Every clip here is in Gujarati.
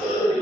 Yeah.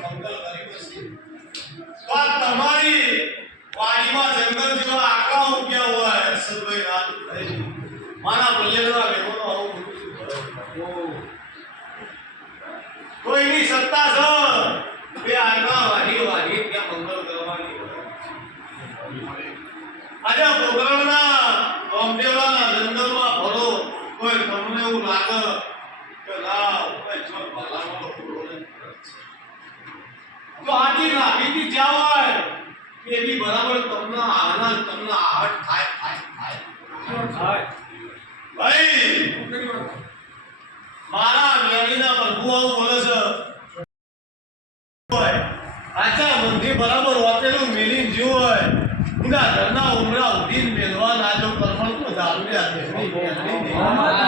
મંગલ કોઈની સત્તા છે બે આગળ વાડી વાડી ત્યાં મંગળ કરવાની આજે પોકરણના રામદેવના જંગલમાં ફરો કોઈ તમને એવું લાગે કે ના કોઈ છોડ ભલાનો પૂરો નથી. તો આજી લાગીથી હોય કે બી બરાબર તમને આનંદ તમને આહટ થાય થાય થાય. ભાઈ મારા મેળીના પ્રભુ આવું બોલે છે. આચા મંદિર બરાબર વાપેલું મેલીન જીવ હોય. ઉડા ઘરના ઉમરા ઉડીન મેલવા ના જો કરમણ તો દારૂ આ